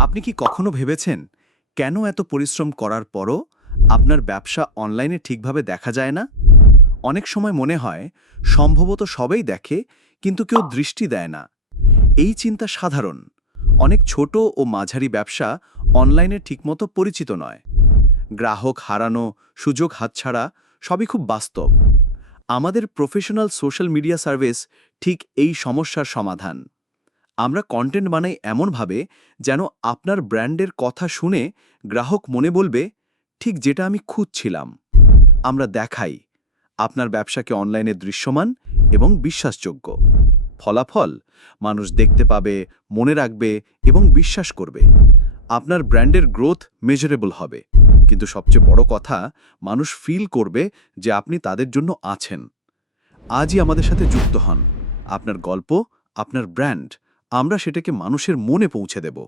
আপনি কি কখনো ভেবেছেন কেন এত পরিশ্রম করার পরও আপনার ব্যবসা অনলাইনে ঠিকভাবে দেখা যায় না? অনেক সময় মনে হয় সম্ভবত সবাই দেখে কিন্তু কেউ দৃষ্টি দেয় না। এই চিন্তা সাধারণ। অনেক ছোট ও মাঝারি ব্যবসা অনলাইনে ঠিকমতো পরিচিত নয়। গ্রাহক হারানো, সুযোগ হাতছাড়া সবই খুব বাস্তব। আমাদের প্রফেশনাল সোশ্যাল মিডিয়া সার্ভিস ঠিক এই সমস্যার সমাধান। আমরা কন্টেন্ট বানাই এমনভাবে যেন আপনার ব্র্যান্ডের কথা শুনে গ্রাহক মনে বলবে, ঠিক যেটা আমি খুঁজছিলাম। আমরা দেখাই আপনার ব্যবসাকে অনলাইনে দৃশ্যমান এবং বিশ্বাসযোগ্য। ফলাফল মানুষ দেখতে পাবে, মনে রাখবে এবং বিশ্বাস করবে। আপনার ব্র্যান্ডের গ্রোথ মেজারেবল হবে, কিন্তু সবচেয়ে বড় কথা, মানুষ ফিল করবে যে আপনি তাদের জন্য আছেন। আজই আমাদের সাথে যুক্ত হন। আপনার গল্প, আপনার ব্র্যান্ড, আমরা সেটাকে মানুষের মনে পৌঁছে দেব।